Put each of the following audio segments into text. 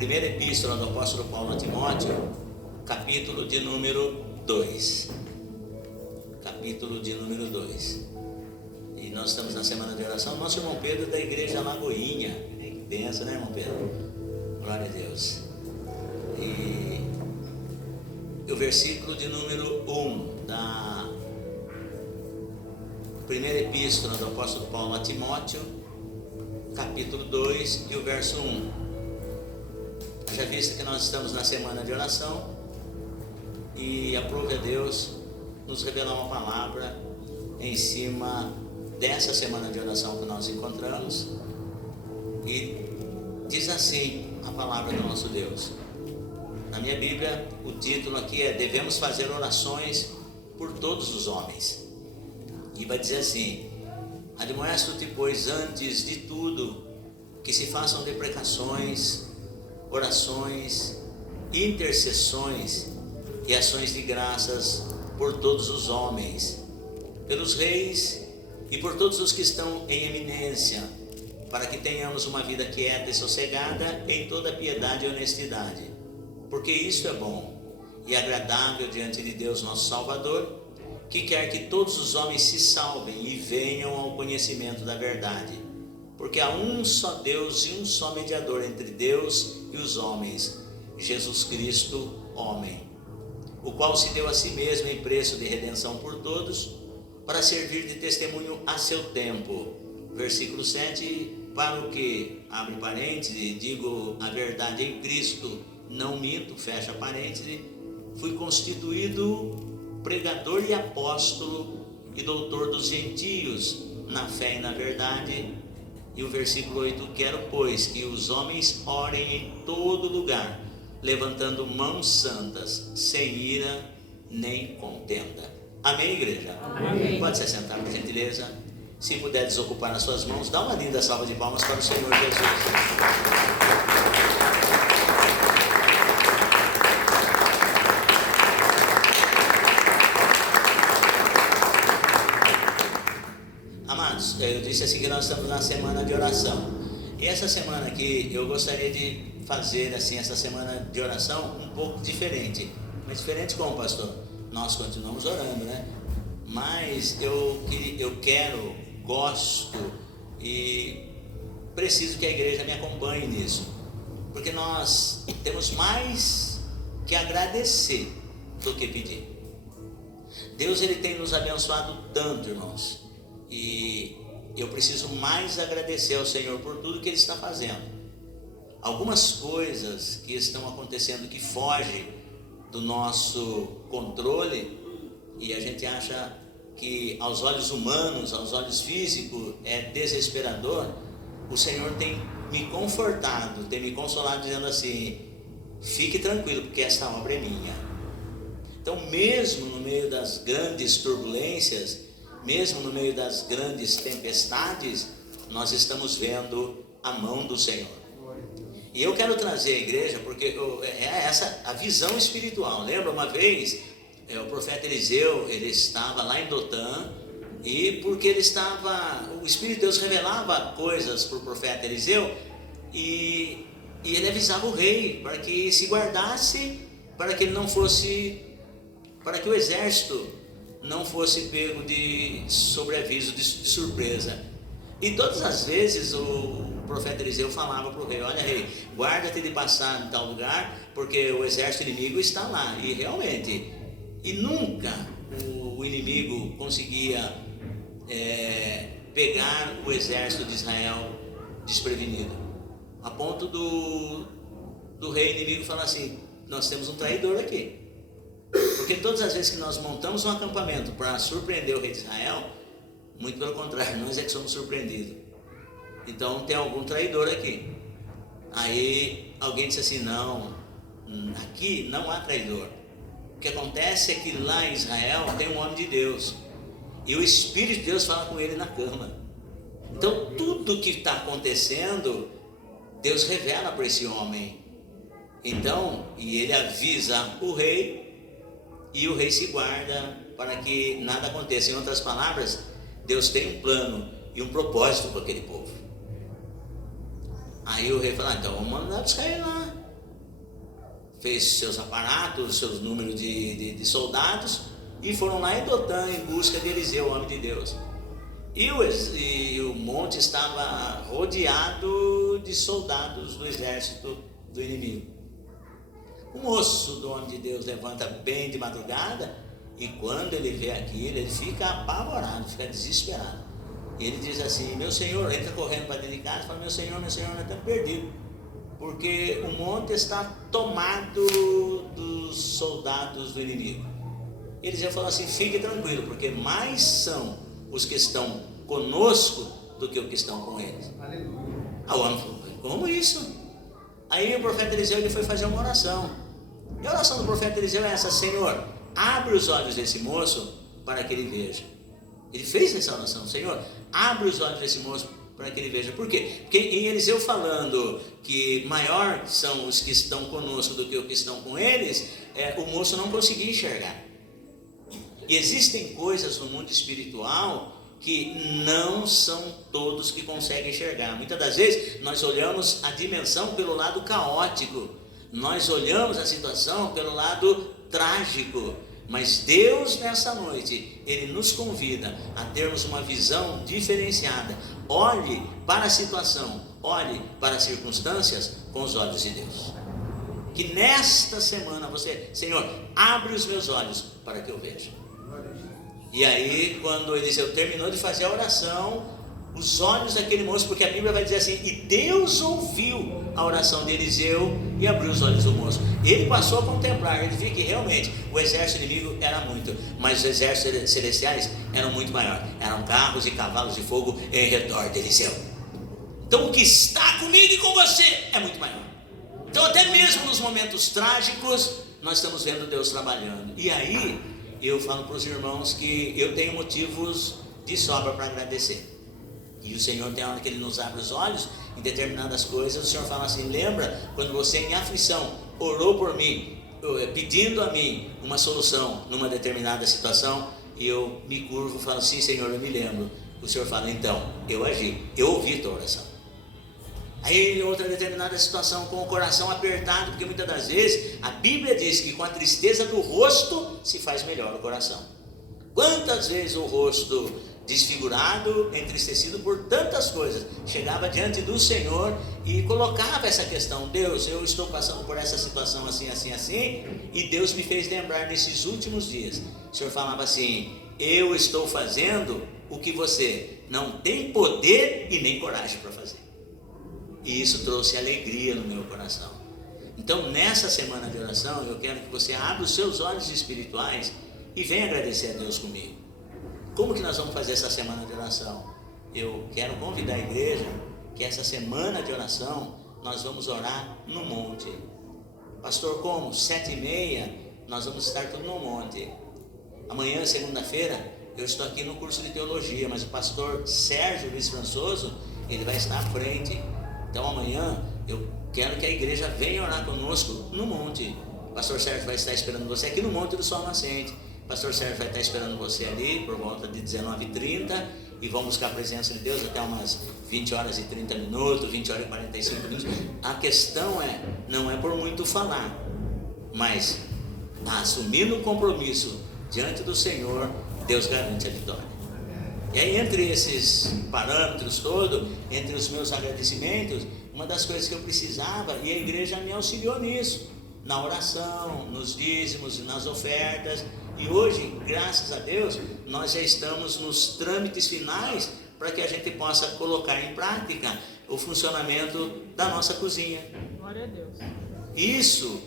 primeira epístola do apóstolo Paulo a Timóteo, capítulo de número 2. Capítulo de número 2. E nós estamos na semana de oração. Nosso irmão Pedro da igreja Lagoinha. Que benção, né, irmão Pedro? Glória a Deus. E o versículo de número 1 da primeira epístola do apóstolo Paulo a Timóteo, capítulo 2 e o verso 1. Já visto que nós estamos na semana de oração e aprove a Deus nos revelar uma palavra em cima dessa semana de oração que nós encontramos, e diz assim a palavra do nosso Deus. Na minha Bíblia, o título aqui é: devemos fazer orações por todos os homens. E vai dizer assim: admoesto-te, pois, antes de tudo, que se façam deprecações, orações, intercessões e ações de graças por todos os homens, pelos reis e por todos os que estão em eminência, para que tenhamos uma vida quieta e sossegada em toda piedade e honestidade, porque isso é bom e agradável diante de Deus nosso Salvador, que quer que todos os homens se salvem e venham ao conhecimento da verdade, porque há um só Deus e um só mediador entre Deus e os homens, Jesus Cristo, homem, o qual se deu a si mesmo em preço de redenção por todos, para servir de testemunho a seu tempo. Versículo 7, para o que, abre parêntese, digo a verdade em Cristo, não minto, fecha parêntese, fui constituído pregador e apóstolo e doutor dos gentios na fé e na verdade. E o versículo 8, quero, pois, que os homens orem em todo lugar, levantando mãos santas, sem ira nem contenda. Amém, igreja? Amém. Pode se sentar, por gentileza. Se puder desocupar as suas mãos, dá uma linda salva de palmas para o Senhor Jesus. Amados, eu disse assim que nós estamos na semana de oração. E essa semana aqui eu gostaria de fazer assim essa semana de oração um pouco diferente. Mas diferente como, pastor? Nós continuamos orando, né? Mas eu quero, gosto e preciso que a igreja me acompanhe nisso, porque nós temos mais que agradecer do que pedir. Deus, ele tem nos abençoado tanto, irmãos, e eu preciso mais agradecer ao Senhor por tudo que Ele está fazendo. Algumas coisas que estão acontecendo que fogem do nosso controle, e a gente acha que aos olhos humanos, aos olhos físicos é desesperador. O Senhor tem me confortado, tem me consolado dizendo assim: fique tranquilo, porque esta obra é minha. Então, mesmo no meio das grandes turbulências, mesmo no meio das grandes tempestades, nós estamos vendo a mão do Senhor. E eu quero trazer à igreja, porque é essa a visão espiritual. Lembra uma vez, o profeta Eliseu, ele estava lá em Dotã, e porque o Espírito de Deus revelava coisas para o profeta Eliseu, e ele avisava o rei para que se guardasse, para que ele não fosse, para que o exército não fosse pego de sobreaviso, de surpresa. E todas as vezes o profeta Eliseu falava para o rei: olha, rei, guarda-te de passar em tal lugar, porque o exército inimigo está lá. E realmente, e nunca o inimigo conseguia pegar o exército de Israel desprevenido, a ponto do rei inimigo falar assim: nós temos um traidor aqui. Porque todas as vezes que nós montamos um acampamento para surpreender o rei de Israel, muito pelo contrário, nós é que somos surpreendidos. Então tem algum traidor aqui. Aí alguém disse assim: não, aqui não há traidor. O que acontece é que lá em Israel tem um homem de Deus, e o Espírito de Deus fala com ele na cama. Então tudo que está acontecendo, Deus revela para esse homem. Então, e ele avisa o rei, e o rei se guarda para que nada aconteça. Em outras palavras, Deus tem um plano e um propósito com aquele povo. Aí o rei fala: então vamos mandar buscar ele lá. fez seus aparatos, seus números de soldados, e foram lá em Dotã em busca de Eliseu, o homem de Deus. E o monte estava rodeado de soldados do exército do inimigo. O moço do homem de Deus levanta bem de madrugada, e quando ele vê aquilo, ele fica apavorado, fica desesperado. E ele diz assim: meu senhor, entra correndo para dentro de casa e fala: meu senhor, nós estamos perdidos, porque o monte está tomado dos soldados do inimigo. Eliseu falou assim: fique tranquilo, porque mais são os que estão conosco do que os que estão com eles. Aleluia. O homem falou: como isso? Aí o profeta Eliseu, ele foi fazer uma oração. E a oração do profeta Eliseu é essa: Senhor, abre os olhos desse moço para que ele veja. Ele fez essa oração: Senhor, abre os olhos desse moço para que ele veja. Por quê? Porque em Eliseu falando que maior são os que estão conosco do que os que estão com eles, o moço não conseguia enxergar. E existem coisas no mundo espiritual que não são todos que conseguem enxergar. Muitas das vezes nós olhamos a dimensão pelo lado caótico, nós olhamos a situação pelo lado trágico, mas Deus nessa noite, Ele nos convida a termos uma visão diferenciada. Olhe para a situação, olhe para as circunstâncias com os olhos de Deus. Que nesta semana você, Senhor, abre os meus olhos para que eu veja. E aí, quando Eliseu terminou de fazer a oração, os olhos daquele moço, porque a Bíblia vai dizer assim: e Deus ouviu a oração de Eliseu e abriu os olhos do moço. Ele passou a contemplar, ele viu que realmente o exército inimigo era muito, mas os exércitos celestiais eram muito maiores. Eram carros e cavalos de fogo em redor de Eliseu. Então o que está comigo e com você é muito maior. Então até mesmo nos momentos trágicos, nós estamos vendo Deus trabalhando. E aí, eu falo para os irmãos que eu tenho motivos de sobra para agradecer. E o Senhor tem hora que Ele nos abre os olhos em determinadas coisas. O Senhor fala assim: lembra quando você em aflição orou por mim, pedindo a mim uma solução numa determinada situação? E eu me curvo e falo: sim, Senhor, eu me lembro. O Senhor fala: então, eu agi, eu ouvi tua oração. Aí em outra determinada situação, com o coração apertado, porque muitas das vezes a Bíblia diz que com a tristeza do rosto se faz melhor o coração. Quantas vezes o rosto desfigurado, entristecido por tantas coisas, chegava diante do Senhor e colocava essa questão: Deus, eu estou passando por essa situação assim, assim, assim, e Deus me fez lembrar nesses últimos dias. O Senhor falava assim: eu estou fazendo o que você não tem poder e nem coragem para fazer. E isso trouxe alegria no meu coração. Então nessa semana de oração, eu quero que você abra os seus olhos espirituais e venha agradecer a Deus comigo. Como que nós vamos fazer essa semana de oração? Eu quero convidar a igreja que essa semana de oração nós vamos orar no monte. Pastor, como? 7h30 nós vamos estar tudo no monte. Amanhã, segunda-feira, eu estou aqui no curso de teologia, mas o pastor Sérgio Luiz Françoso, ele vai estar à frente. Então amanhã eu quero que a igreja venha orar conosco no monte. O pastor Sérgio vai estar esperando você aqui no Monte do Sol Nascente. O pastor Sérgio vai estar esperando você ali por volta de 19h30 e vamos buscar a presença de Deus até umas 20h30, 20h45 minutos. A questão não é por muito falar, mas assumindo o compromisso diante do Senhor, Deus garante a vitória. E aí, entre esses parâmetros todos, entre os meus agradecimentos, uma das coisas que eu precisava, e a igreja me auxiliou nisso, na oração, nos dízimos e nas ofertas. E hoje, graças a Deus, nós já estamos nos trâmites finais para que a gente possa colocar em prática o funcionamento da nossa cozinha. Glória a Deus. Isso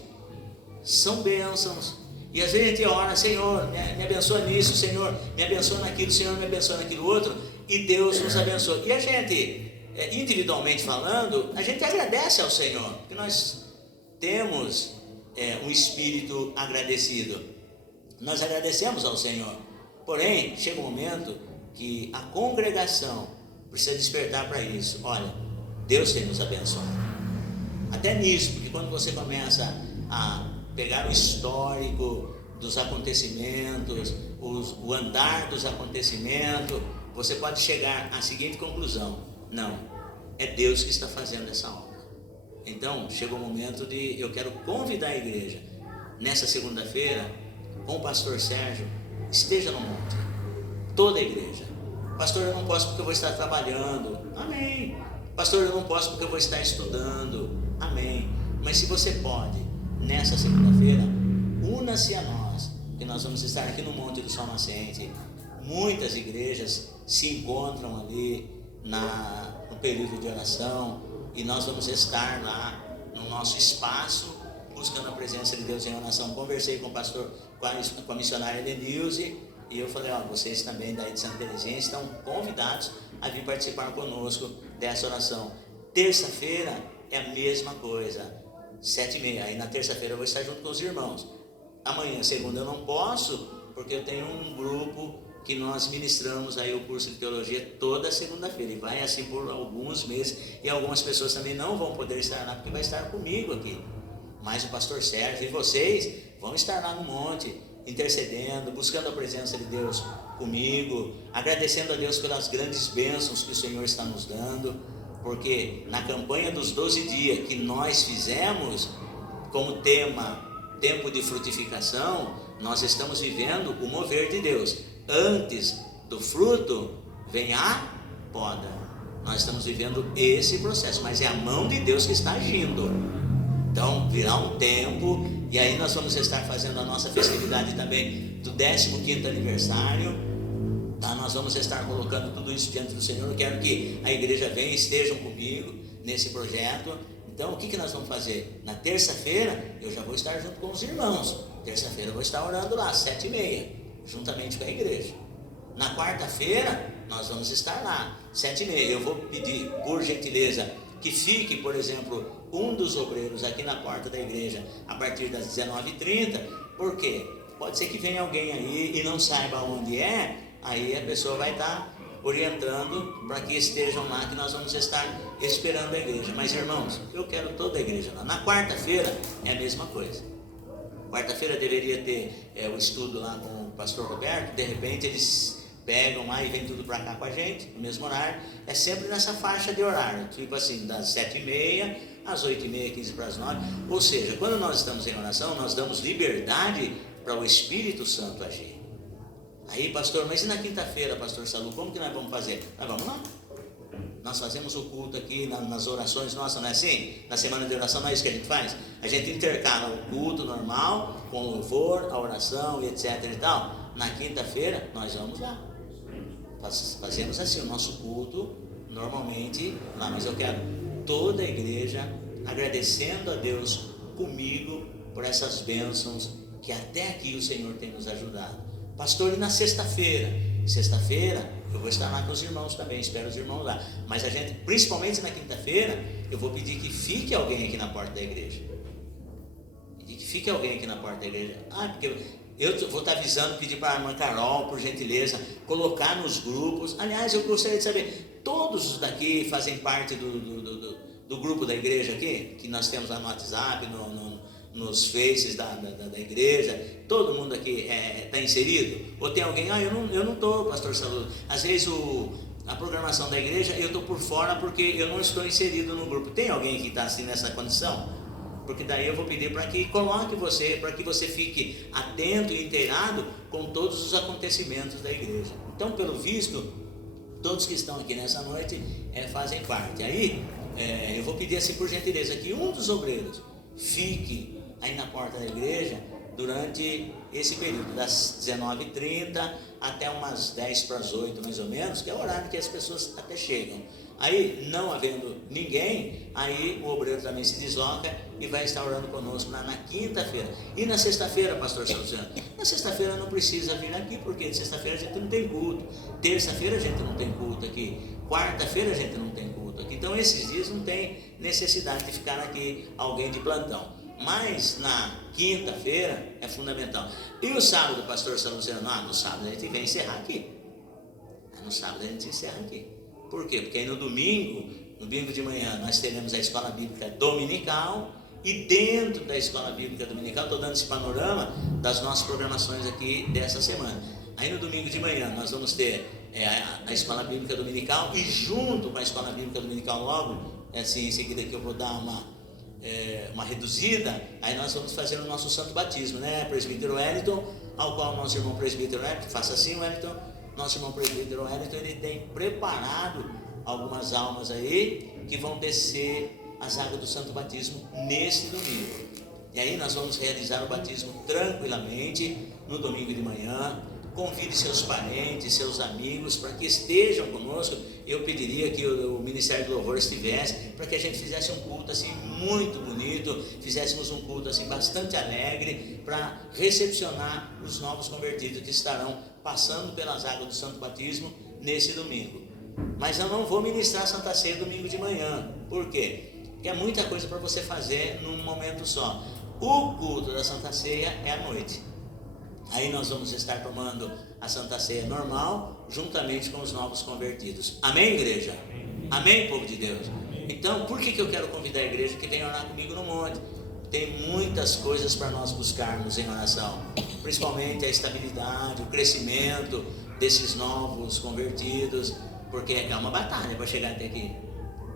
são bênçãos. E às vezes a gente ora: Senhor, me abençoa nisso, Senhor, me abençoa naquilo, Senhor, me abençoa naquilo outro, e Deus nos abençoa. E a gente, individualmente falando, a gente agradece ao Senhor, porque nós temos um espírito agradecido. Nós agradecemos ao Senhor. Porém, chega um momento que a congregação precisa despertar para isso. Olha, Deus tem nos abençoado. Até nisso, porque quando você começa a pegar o histórico dos acontecimentos, o andar dos acontecimentos, você pode chegar à seguinte conclusão: não, é Deus que está fazendo essa obra. Então, chegou o momento de eu quero convidar a igreja, nessa segunda-feira, com o pastor Sérgio, esteja no monte, toda a igreja. Pastor, eu não posso porque eu vou estar trabalhando. Amém. Pastor, eu não posso porque eu vou estar estudando. Amém. Mas se você pode, nessa segunda-feira, una-se a nós, que nós vamos estar aqui no Monte do Sol Nascente. Muitas igrejas se encontram ali no período de oração, e nós vamos estar lá no nosso espaço, buscando a presença de Deus em oração. Conversei com o pastor, com a missionária Denilze, e eu falei, vocês também daí de Santa Terezinha estão convidados a vir participar conosco dessa oração. Terça-feira é a mesma coisa, 7h30, aí na terça-feira eu vou estar junto com os irmãos. Amanhã, segunda, eu não posso, porque eu tenho um grupo que nós ministramos aí o curso de teologia toda segunda-feira, e vai assim por alguns meses, e algumas pessoas também não vão poder estar lá, porque vai estar comigo aqui, mas o pastor Sérgio e vocês vão estar lá no monte, intercedendo, buscando a presença de Deus comigo, agradecendo a Deus pelas grandes bênçãos que o Senhor está nos dando, porque na campanha dos 12 dias que nós fizemos, como tema, tempo de frutificação, nós estamos vivendo o mover de Deus. Antes do fruto vem a poda. Nós estamos vivendo esse processo, mas é a mão de Deus que está agindo. Então virá um tempo, e aí nós vamos estar fazendo a nossa festividade também do 15º aniversário, tá? Nós vamos estar colocando tudo isso diante do Senhor. Eu quero que a igreja venha e estejam comigo nesse projeto. Então o que nós vamos fazer? Na terça-feira eu já vou estar junto com os irmãos. Terça-feira eu vou estar orando lá, 7h30, juntamente com a igreja. Na quarta-feira nós vamos estar lá, 7h30. Eu vou pedir, por gentileza, que fique, por exemplo, um dos obreiros aqui na porta da igreja a partir das 19h30. Por quê? Pode ser que venha alguém aí e não saiba onde é, aí a pessoa vai estar orientando para que estejam lá, que nós vamos estar esperando a igreja. Mas irmãos, eu quero toda a igreja lá. Na quarta-feira é a mesma coisa. Quarta-feira deveria ter o estudo lá com o pastor Roberto. De repente eles pegam lá e vem tudo para cá com a gente, no mesmo horário. É sempre nessa faixa de horário, tipo assim, das 7h30 às 8h30, 8:45. Ou seja, quando nós estamos em oração, nós damos liberdade para o Espírito Santo agir. Aí, pastor, mas e na quinta-feira, pastor Salu, como que nós vamos fazer? Nós vamos lá. Nós fazemos o culto aqui nas orações nossas, não é assim? Na semana de oração não é isso que a gente faz? A gente intercala o culto normal com o louvor, a oração e etc e tal. Na quinta-feira nós vamos lá. Fazemos assim o nosso culto normalmente lá, mas eu quero toda a igreja agradecendo a Deus comigo por essas bênçãos que até aqui o Senhor tem nos ajudado. Pastor, e na sexta-feira? Sexta-feira eu vou estar lá com os irmãos também, espero os irmãos lá. Mas a gente, principalmente na quinta-feira, eu vou pedir que fique alguém aqui na porta da igreja. Pedir que fique alguém aqui na porta da igreja. Porque eu vou estar avisando, pedir para a irmã Carol, por gentileza, colocar nos grupos. Aliás, eu gostaria de saber, todos daqui fazem parte do grupo da igreja aqui, que nós temos lá no WhatsApp, nos faces da igreja, todo mundo aqui está inserido? Ou tem alguém, eu não estou, pastor Saludo, às vezes a programação da igreja eu estou por fora porque eu não estou inserido no grupo. Tem alguém que está assim nessa condição? Porque daí eu vou pedir para que coloque você, para que você fique atento e inteirado com todos os acontecimentos da igreja. Então, pelo visto, todos que estão aqui nessa noite fazem parte. Aí eu vou pedir assim, por gentileza, que um dos obreiros fique aí na porta da igreja durante esse período, das 19h30 até umas 7:50 mais ou menos, que é o horário que as pessoas até chegam. Aí, não havendo ninguém, aí o obreiro também se desloca e vai estar orando conosco lá na quinta-feira. E na sexta-feira, pastor Luciano? Na sexta-feira não precisa vir aqui, porque sexta-feira a gente não tem culto, terça-feira a gente não tem culto aqui, quarta-feira a gente não tem culto aqui. Então esses dias não tem necessidade de ficar aqui alguém de plantão. Mas na quinta-feira é fundamental. E o sábado, pastor São Luciano? No sábado a gente vem encerrar aqui. No sábado a gente encerra aqui. Por quê? Porque aí no domingo de manhã, nós teremos a escola bíblica dominical. E dentro da escola bíblica dominical, estou dando esse panorama das nossas programações aqui dessa semana. Aí no domingo de manhã nós vamos ter a escola bíblica dominical, e junto com a escola bíblica dominical logo, assim, em seguida que eu vou dar uma reduzida, aí nós vamos fazer o nosso santo batismo, né, presbítero Wellington, ao qual nosso irmão presbítero Wellington, faça assim, Wellington, nosso irmão presbítero Wellington, ele tem preparado algumas almas aí, que vão descer as águas do santo batismo nesse domingo, e aí nós vamos realizar o batismo tranquilamente, no domingo de manhã. Convide seus parentes, seus amigos, para que estejam conosco. Eu pediria que o Ministério do Louvor estivesse, para que a gente fizesse um culto assim muito bonito, fizéssemos um culto assim bastante alegre, para recepcionar os novos convertidos que estarão passando pelas águas do santo batismo nesse domingo. Mas eu não vou ministrar a Santa Ceia domingo de manhã. Por quê? Porque é muita coisa para você fazer num momento só. O culto da Santa Ceia é à noite. Aí nós vamos estar tomando a Santa Ceia normal, juntamente com os novos convertidos. Amém, igreja? Amém, povo de Deus? Então, por que eu quero convidar a igreja que venha orar comigo no monte? Tem muitas coisas para nós buscarmos em oração, principalmente a estabilidade, o crescimento desses novos convertidos, porque é uma batalha para chegar até aqui.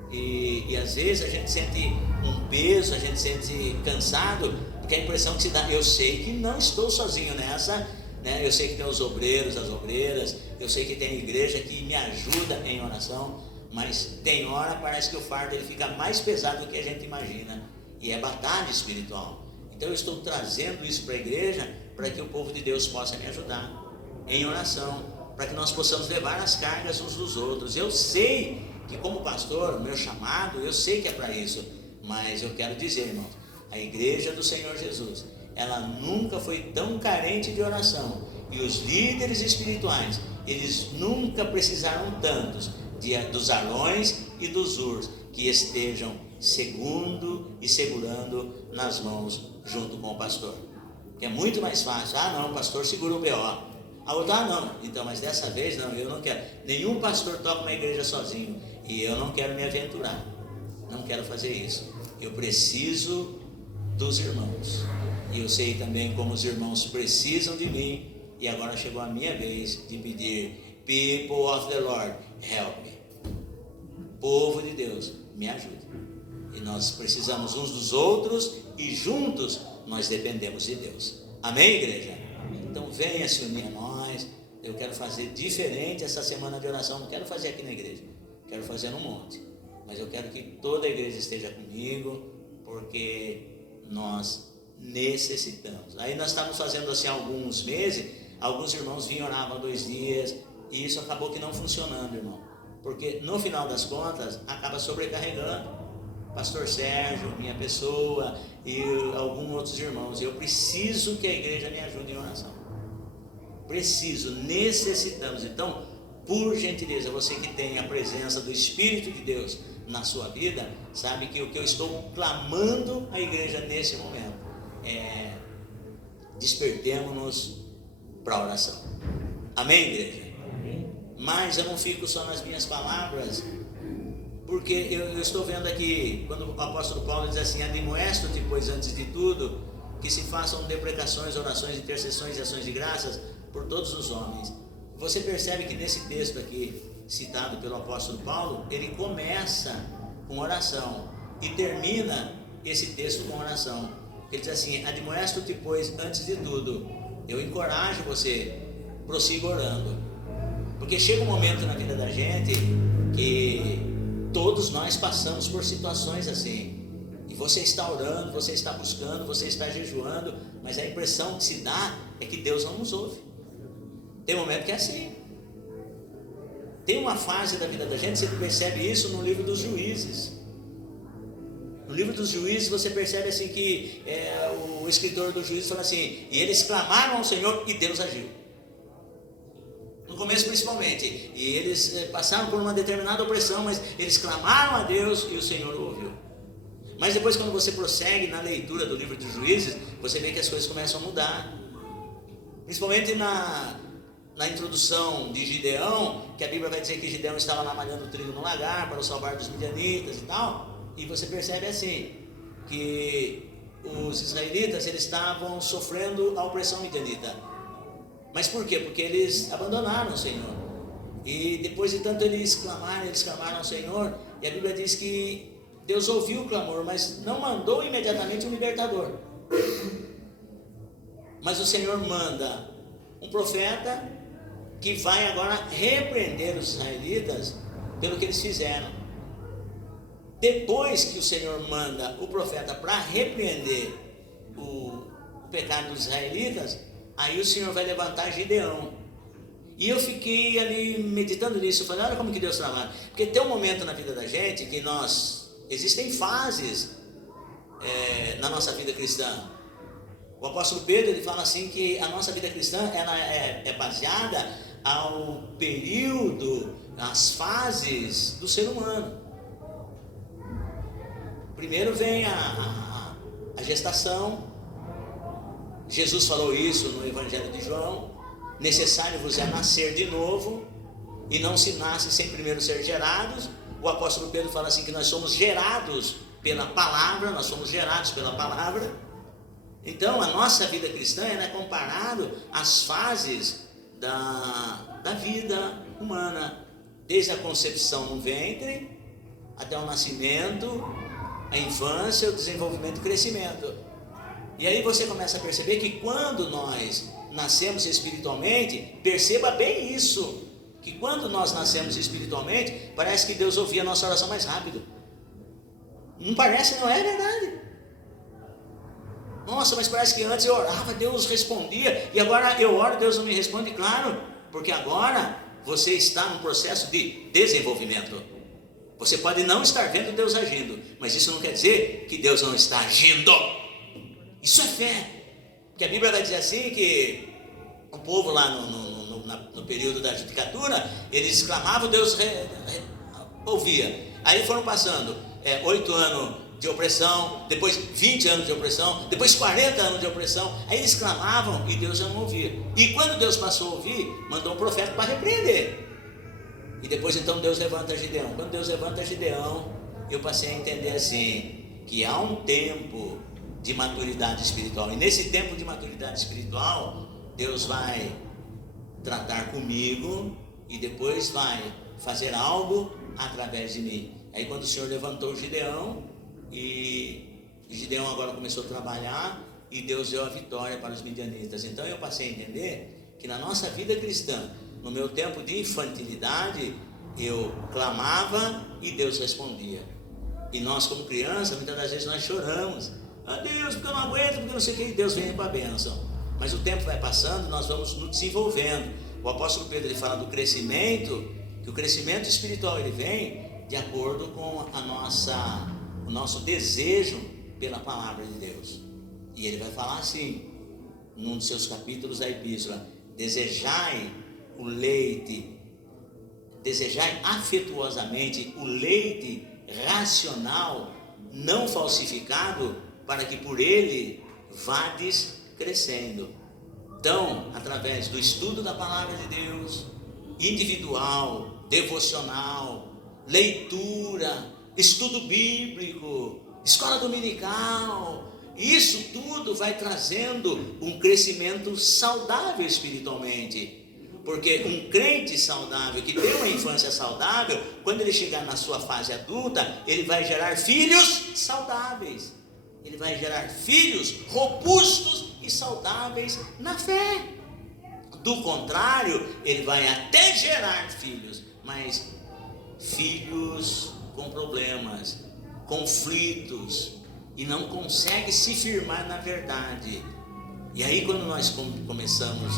E às vezes a gente sente um peso, a gente sente cansado, porque a impressão que se dá, eu sei que não estou sozinho nessa, né? Eu sei que tem os obreiros, as obreiras, eu sei que tem a igreja que me ajuda em oração, mas tem hora parece que o fardo ele fica mais pesado do que a gente imagina, e é batalha espiritual. Então eu estou trazendo isso para a igreja, para que o povo de Deus possa me ajudar em oração, para que nós possamos levar as cargas uns dos outros. Eu sei que como pastor, o meu chamado, eu sei que é para isso, mas eu quero dizer, irmãos, a igreja do Senhor Jesus, ela nunca foi tão carente de oração, e os líderes espirituais, eles nunca precisaram tantos dos Arões e dos Urs, que estejam segundo e segurando nas mãos junto com o pastor, que é muito mais fácil. Não, o pastor segura o B.O., a outra não, então, mas dessa vez não, eu não quero. Nenhum pastor toca uma igreja sozinho, e eu não quero me aventurar, não quero fazer isso. Eu preciso dos irmãos, e eu sei também como os irmãos precisam de mim, e agora chegou a minha vez de pedir: people of the Lord, help me. Povo de Deus, me ajude. E nós precisamos uns dos outros, e juntos nós dependemos de Deus. Amém, igreja? Então venha se unir a nós. Eu quero fazer diferente essa semana de oração. Não quero fazer aqui na igreja, quero fazer no monte, mas eu quero que toda a igreja esteja comigo, porque nós necessitamos. Aí nós estávamos fazendo assim alguns meses, alguns irmãos vinham, oravam 2 dias, e isso acabou que não funcionando, irmão, porque no final das contas acaba sobrecarregando pastor Sérgio, minha pessoa e alguns outros irmãos. Eu preciso que a igreja me ajude em oração, preciso, necessitamos. Então, por gentileza, você que tem a presença do Espírito de Deus na sua vida, sabe que o que eu estou clamando à igreja nesse momento é: despertemos-nos para a oração. Amém, igreja? Amém. Mas eu não fico só nas minhas palavras, porque eu estou vendo aqui, quando o apóstolo Paulo diz assim: admoesto-te, pois, antes de tudo, que se façam deprecações, orações, intercessões e ações de graças por todos os homens. Você percebe que nesse texto aqui, citado pelo apóstolo Paulo, ele começa com oração e termina esse texto com oração. Ele diz assim: admoesto-te, pois, antes de tudo. Eu encorajo você, prossiga orando, porque chega um momento na vida da gente que todos nós passamos por situações assim, e você está orando, você está buscando, você está jejuando, mas a impressão que se dá é que Deus não nos ouve. Tem um momento que é assim. Tem uma fase da vida da gente, você percebe isso no livro dos Juízes. No livro dos Juízes você percebe assim que o escritor dos Juízes fala assim: e eles clamaram ao Senhor e Deus agiu. No começo principalmente, e eles passaram por uma determinada opressão, mas eles clamaram a Deus e o Senhor o ouviu. Mas depois, quando você prossegue na leitura do livro dos Juízes, você vê que as coisas começam a mudar, principalmente na introdução de Gideão, que a Bíblia vai dizer que Gideão estava lá malhando trigo no lagar para o salvar dos midianitas e tal, e você percebe assim, que os israelitas, eles estavam sofrendo a opressão midianita. Mas por quê? Porque eles abandonaram o Senhor, e depois de tanto eles clamaram ao Senhor, e a Bíblia diz que Deus ouviu o clamor, mas não mandou imediatamente um libertador. Mas o Senhor manda um profeta que vai agora repreender os israelitas pelo que eles fizeram. Depois que o Senhor manda o profeta para repreender o pecado dos israelitas, aí o Senhor vai levantar Gideão. E eu fiquei ali meditando nisso, falei, olha como que Deus trabalha. Porque tem um momento na vida da gente que existem fases na nossa vida cristã. O apóstolo Pedro, ele fala assim que a nossa vida cristã ela é baseada ao período, às fases do ser humano. Primeiro vem a gestação. Jesus falou isso no Evangelho de João: necessário vos é nascer de novo, e não se nasce sem primeiro ser gerados. O apóstolo Pedro fala assim que nós somos gerados pela palavra, nós somos gerados pela palavra. Então a nossa vida cristã é comparado às fases da vida humana, desde a concepção no ventre, até o nascimento, a infância, o desenvolvimento e o crescimento. E aí você começa a perceber que quando nós nascemos espiritualmente, perceba bem isso, que quando nós nascemos espiritualmente, parece que Deus ouvia a nossa oração mais rápido. Não parece, não é verdade? Nossa, mas parece que antes eu orava, Deus respondia, e agora eu oro, Deus não me responde. Claro, porque agora você está num processo de desenvolvimento. Você pode não estar vendo Deus agindo, mas isso não quer dizer que Deus não está agindo. Isso é fé. Porque a Bíblia vai dizer assim que o povo lá no período da judicatura, eles clamavam, Deus ouvia. Aí foram passando 8 anos de opressão, depois 20 anos de opressão, depois 40 anos de opressão. Aí eles clamavam e Deus já não ouvia. E quando Deus passou a ouvir, mandou um profeta para repreender. E depois então Deus levanta Gideão. Quando Deus levanta Gideão, eu passei a entender assim, que há um tempo de maturidade espiritual. E nesse tempo de maturidade espiritual, Deus vai tratar comigo e depois vai fazer algo através de mim. Aí quando o Senhor levantou Gideão, e Gideão agora começou a trabalhar, e Deus deu a vitória para os midianitas. Então eu passei a entender que na nossa vida cristã, no meu tempo de infantilidade, eu clamava e Deus respondia. E nós como criança, muitas das vezes nós choramos: ah, Deus, porque eu não aguento, porque eu não sei o que. E Deus vem com a bênção. Mas o tempo vai passando, nós vamos nos desenvolvendo. O apóstolo Pedro, ele fala do crescimento, que o crescimento espiritual ele vem de acordo com o nosso desejo pela palavra de Deus. E ele vai falar assim, num dos seus capítulos da epístola: desejai o leite, desejai afetuosamente o leite racional, não falsificado, para que por ele vades crescendo. Então, através do estudo da palavra de Deus, individual, devocional, leitura, estudo bíblico, escola dominical, isso tudo vai trazendo um crescimento saudável espiritualmente. Porque um crente saudável, que tem uma infância saudável, quando ele chegar na sua fase adulta, ele vai gerar filhos saudáveis. Ele vai gerar filhos robustos e saudáveis na fé. Do contrário, ele vai até gerar filhos, mas filhos com problemas, conflitos, e não consegue se firmar na verdade. E aí quando nós começamos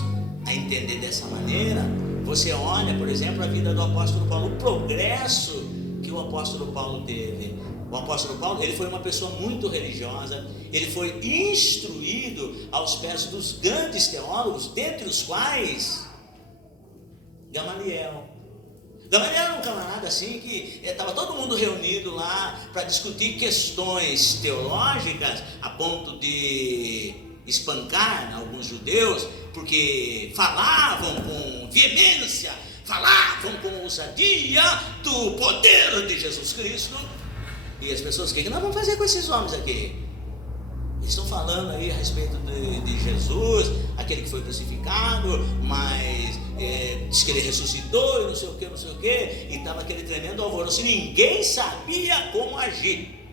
a entender dessa maneira, você olha, por exemplo, a vida do apóstolo Paulo, o progresso que o apóstolo Paulo teve. O apóstolo Paulo, ele foi uma pessoa muito religiosa, ele foi instruído aos pés dos grandes teólogos, dentre os quais Gamaliel. Gamaliel era um camarada assim que estava todo mundo reunido lá para discutir questões teológicas, a ponto de espancar alguns judeus, porque falavam com veemência, falavam com ousadia do poder de Jesus Cristo. E as pessoas, o que nós vamos fazer com esses homens aqui? Eles estão falando aí a respeito de Jesus, aquele que foi crucificado, mas diz que ele ressuscitou e não sei o que, e estava aquele tremendo alvoroço, e ninguém sabia como agir.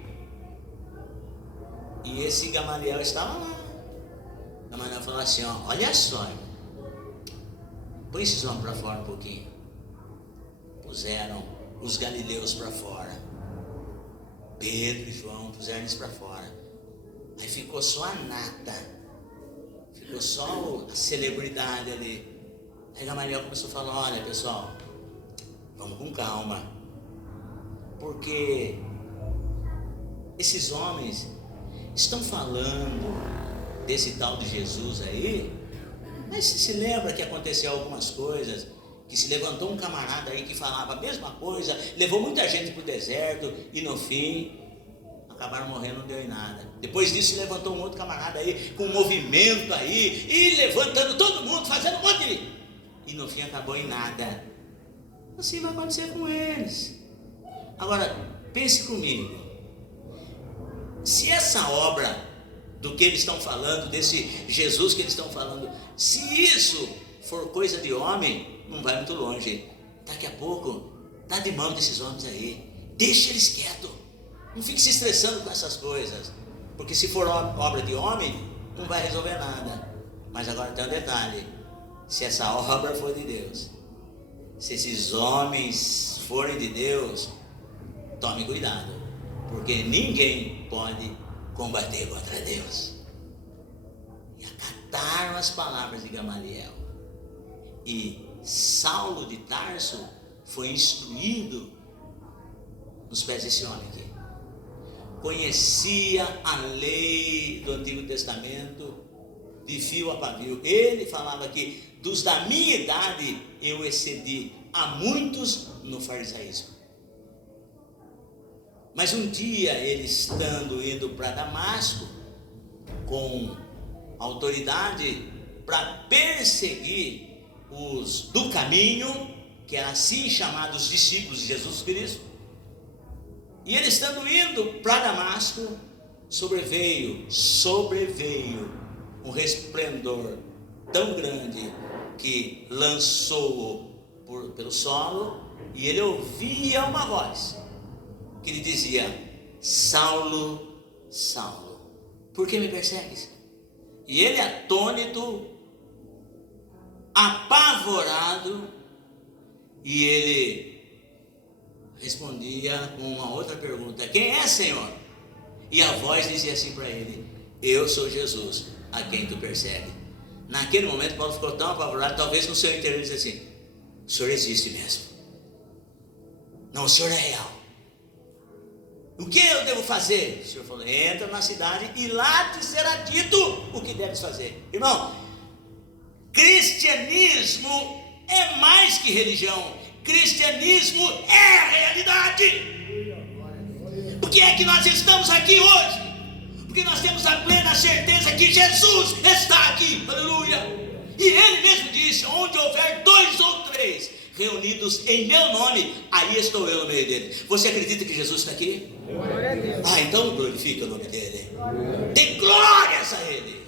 E esse Gamaliel estava lá. Gamaliel falou assim, ó, olha só, irmão. Põe esses homens para fora um pouquinho. Puseram os galileus para fora. Pedro e João puseram eles para fora. Aí ficou só a nata. Ficou só a celebridade ali. Aí Gamaliel começou a falar, olha pessoal, vamos com calma. Porque esses homens estão falando desse tal de Jesus aí. Mas se lembra que aconteceu algumas coisas, que se levantou um camarada aí que falava a mesma coisa, levou muita gente para o deserto e no fim acabaram morrendo, não deu em nada. Depois disso se levantou um outro camarada aí com um movimento aí e levantando todo mundo, fazendo um monte de... e no fim acabou em nada. Assim vai acontecer com eles. Agora pense comigo, se essa obra do que eles estão falando, desse Jesus que eles estão falando, se isso for coisa de homem, não vai muito longe. Daqui a pouco, dá de mão desses homens aí, deixa eles quietos, não fique se estressando com essas coisas, porque se for obra de homem, não vai resolver nada. Mas agora tem um detalhe, se essa obra for de Deus, se esses homens forem de Deus, tome cuidado, porque ninguém pode combater contra Deus. E acataram as palavras de Gamaliel. E Saulo de Tarso foi instruído nos pés desse homem aqui. Conhecia a lei do Antigo Testamento de fio a pavio. Ele falava que dos da minha idade eu excedi a muitos no farisaísmo. Mas um dia ele estando indo para Damasco com autoridade para perseguir os do caminho, que eram assim chamados discípulos de Jesus Cristo, e ele estando indo para Damasco, sobreveio um resplendor tão grande que lançou-o pelo solo, e ele ouvia uma voz que lhe dizia: Saulo, Saulo, por que me persegues? E ele, atônito, apavorado, e ele respondia com uma outra pergunta: quem é, Senhor? E a voz dizia assim para ele: eu sou Jesus, a quem tu persegue. Naquele momento Paulo ficou tão apavorado, talvez no seu interior disse assim: o Senhor existe mesmo, não, o Senhor é real. O que eu devo fazer? O Senhor falou: entra na cidade e lá te será dito o que deves fazer. Irmão, cristianismo é mais que religião. Cristianismo é a realidade. Por que é que nós estamos aqui hoje? Porque nós temos a plena certeza que Jesus está aqui. Aleluia. E Ele mesmo disse: onde houver 2 ou 3 reunidos em meu nome, aí estou eu no meio dele. Você acredita que Jesus está aqui? Então glorifica o nome dele. Dê glórias a Ele,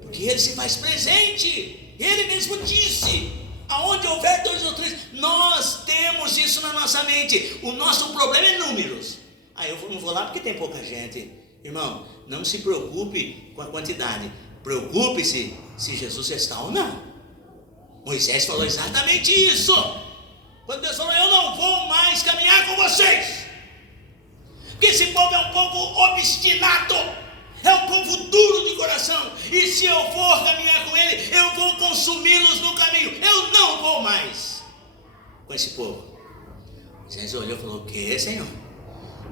porque Ele se faz presente. Ele mesmo disse: aonde houver 2 ou 3, nós temos isso na nossa mente. O nosso problema é números. Eu não vou lá porque tem pouca gente. Irmão, não se preocupe com a quantidade, preocupe-se se Jesus está ou não. Moisés falou exatamente isso, quando Deus falou: eu não vou mais caminhar com vocês, porque esse povo é um povo obstinado, é um povo duro de coração, e se eu for caminhar com ele, eu vou consumi-los no caminho. Eu não vou mais com esse povo. Moisés olhou e falou: o que, Senhor?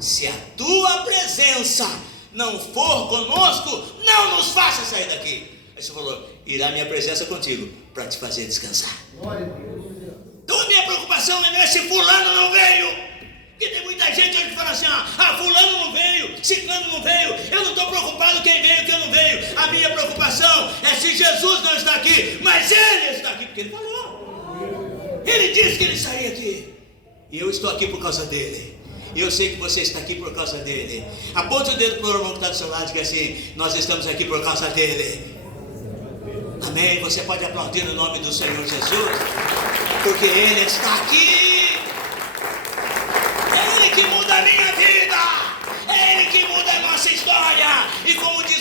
Se a tua presença não for conosco, não nos faça sair daqui. Aí o Senhor falou: irá minha presença contigo para te fazer descansar. Então a minha preocupação não é se fulano não veio, porque tem muita gente hoje que fala assim: fulano não veio, ciclano não veio. Eu não estou preocupado quem veio e quem não veio. A minha preocupação é se Jesus não está aqui, mas Ele está aqui, porque Ele falou. Ele disse que Ele estaria aqui, e eu estou aqui por causa dEle. E eu sei que você está aqui por causa dEle. Aponte o dedo para o irmão que está do seu lado e diga assim: nós estamos aqui por causa dEle. Amém? Você pode aplaudir no nome do Senhor Jesus, porque Ele está aqui. É Ele que muda a minha vida, é Ele que muda a nossa história. E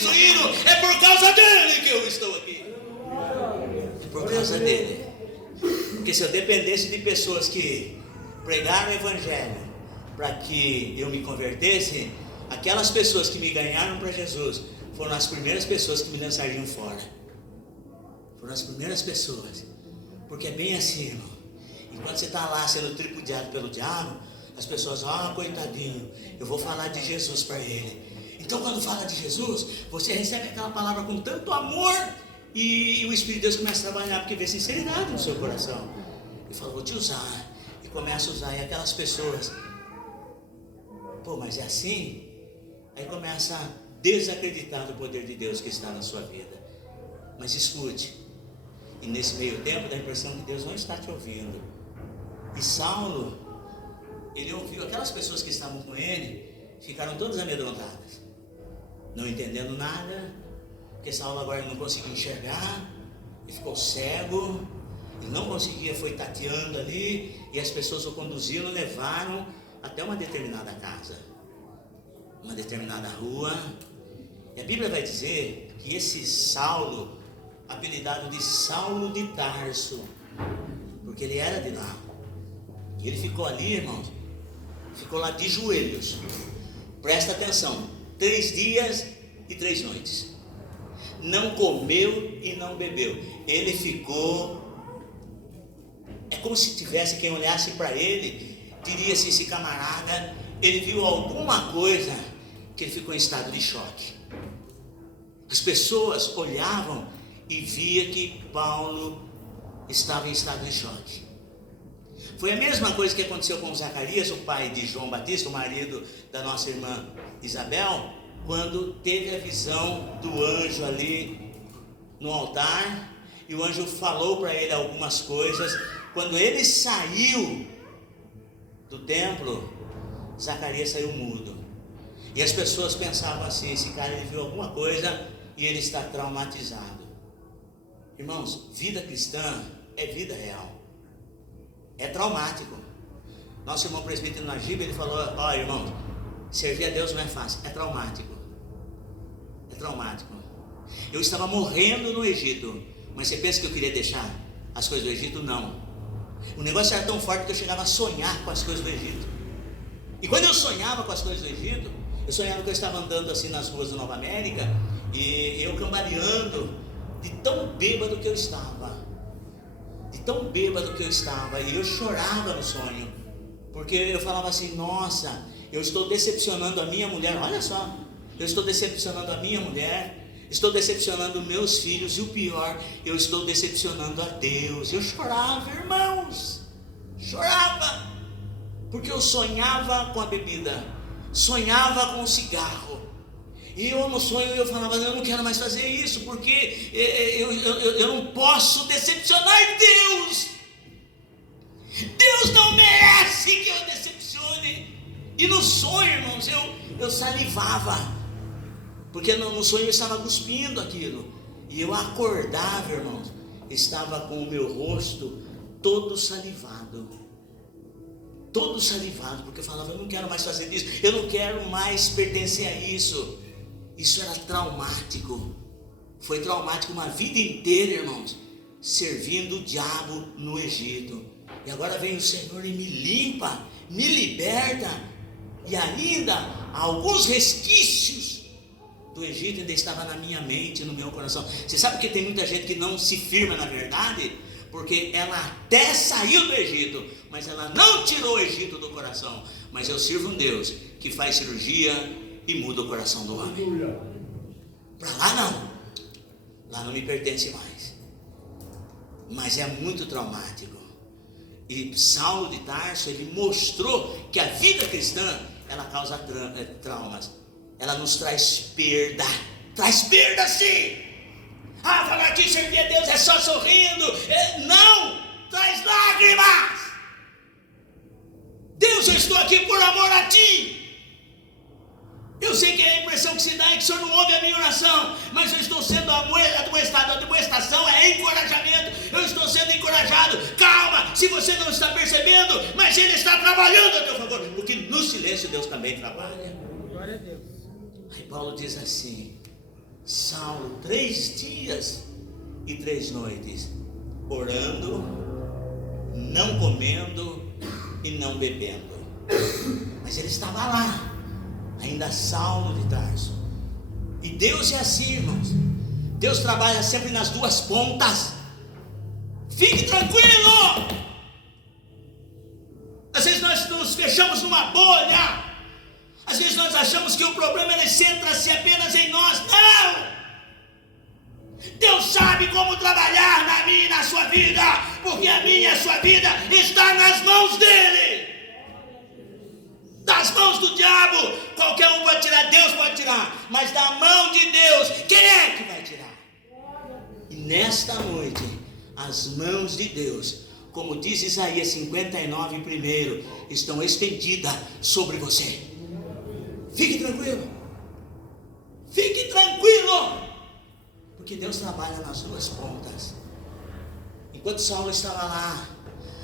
preciso ir, é por causa dele que eu estou aqui. É por causa dele. Porque se eu dependesse de pessoas que pregaram o evangelho para que eu me convertesse, aquelas pessoas que me ganharam para Jesus foram as primeiras pessoas que me lançariam fora. Foram as primeiras pessoas. Porque é bem assim, irmão. E quando você está lá sendo tripudiado pelo diabo, as pessoas, coitadinho, eu vou falar de Jesus para ele. Então quando fala de Jesus, você recebe aquela palavra com tanto amor, e o Espírito de Deus começa a trabalhar, porque vê sinceridade no seu coração. E fala, vou te usar. E começa a usar, e aquelas pessoas, mas é assim? Aí começa a desacreditar do poder de Deus que está na sua vida. Mas escute, e nesse meio tempo dá a impressão que Deus não está te ouvindo. E Saulo, ele ouviu, aquelas pessoas que estavam com ele ficaram todas amedrontadas, não entendendo nada, porque Saulo agora não conseguia enxergar, ele ficou cego, ele não conseguia, foi tateando ali, e as pessoas o conduziram, levaram até uma determinada casa, uma determinada rua. E a Bíblia vai dizer que esse Saulo, apelidado de Saulo de Tarso, porque ele era de lá, ele ficou ali, irmãos, ficou lá de joelhos, presta atenção, 3 dias e 3 noites, não comeu e não bebeu, ele ficou, é como se tivesse quem olhasse para ele, diria assim, esse camarada, ele viu alguma coisa, que ele ficou em estado de choque. As pessoas olhavam e via que Paulo estava em estado de choque. Foi a mesma coisa que aconteceu com Zacarias, o pai de João Batista, o marido da nossa irmã Isabel, quando teve a visão do anjo ali no altar, e o anjo falou para ele algumas coisas. Quando ele saiu do templo, Zacarias saiu mudo, e as pessoas pensavam assim, esse cara ele viu alguma coisa e ele está traumatizado. Irmãos, vida cristã é vida real, é traumático. Nosso irmão presbítero Najib, ele falou, irmãos, servir a Deus não é fácil, é traumático. É traumático. Eu estava morrendo no Egito, mas você pensa que eu queria deixar as coisas do Egito? Não. O negócio era tão forte que eu chegava a sonhar com as coisas do Egito. E quando eu sonhava com as coisas do Egito, eu sonhava que eu estava andando assim nas ruas da Nova América, e eu cambaleando, de tão bêbado que eu estava, e eu chorava no sonho, porque eu falava assim, nossa, eu estou decepcionando a minha mulher, olha só, eu estou decepcionando a minha mulher, estou decepcionando meus filhos, e o pior, eu estou decepcionando a Deus. Eu chorava, irmãos, chorava, porque eu sonhava com a bebida, sonhava com o cigarro, e eu no sonho eu falava, eu não quero mais fazer isso, porque eu não posso decepcionar Deus. Deus não merece que eu decepcione. E no sonho, irmãos, eu salivava, porque no sonho eu estava cuspindo aquilo, e eu acordava, irmãos, estava com o meu rosto todo salivado, porque eu falava, eu não quero mais fazer isso, eu não quero mais pertencer a isso. Isso era traumático, foi traumático uma vida inteira, irmãos, servindo o diabo no Egito. E agora vem o Senhor e me limpa, me liberta, e ainda alguns resquícios do Egito ainda estava na minha mente, no meu coração. Você sabe que tem muita gente que não se firma na verdade, porque ela até saiu do Egito, mas ela não tirou o Egito do coração. Mas eu sirvo um Deus que faz cirurgia e muda o coração do homem. Para lá não me pertence mais. Mas é muito traumático. E Saulo de Tarso, ele mostrou que a vida cristã, ela causa traumas, ela nos traz perda sim. Falar que servir a Deus é só sorrindo, não, traz lágrimas. Deus, eu estou aqui por amor a ti. Eu sei que a impressão que se dá é que o Senhor não ouve a minha oração, mas eu estou sendo admoestado. A admoestação é encorajamento. Eu estou sendo encorajado. Calma, se você não está percebendo, mas Ele está trabalhando a teu favor, porque no silêncio Deus também trabalha. Glória a Deus. Aí Paulo diz assim, Saulo 3 dias e 3 noites, orando, não comendo e não bebendo. Mas ele estava lá, ainda Saulo de Tarso. E Deus é assim, irmãos. Deus trabalha sempre nas duas pontas. Fique tranquilo. Às vezes nós nos fechamos numa bolha. Às vezes nós achamos que o problema ele centra-se apenas em nós. Não! Deus sabe como trabalhar na minha e na sua vida, porque a minha e a sua vida está nas mãos dele. Das mãos do diabo, qualquer um pode tirar, Deus pode tirar, mas da mão de Deus, quem é que vai tirar? E nesta noite, as mãos de Deus, como diz Isaías 59 primeiro, estão estendidas sobre você. Fique tranquilo, fique tranquilo, porque Deus trabalha nas duas pontas. Enquanto Saulo estava lá,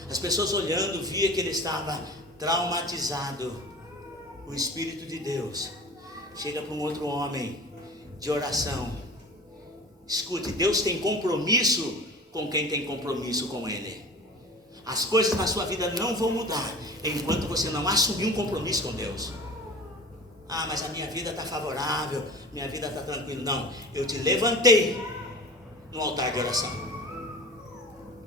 as pessoas olhando, via que ele estava traumatizado. O Espírito de Deus chega para um outro homem de oração. Escute, Deus tem compromisso com quem tem compromisso com Ele. As coisas na sua vida não vão mudar enquanto você não assumir um compromisso com Deus. Ah, mas a minha vida está favorável, minha vida está tranquila. Não, eu te levantei no altar de oração.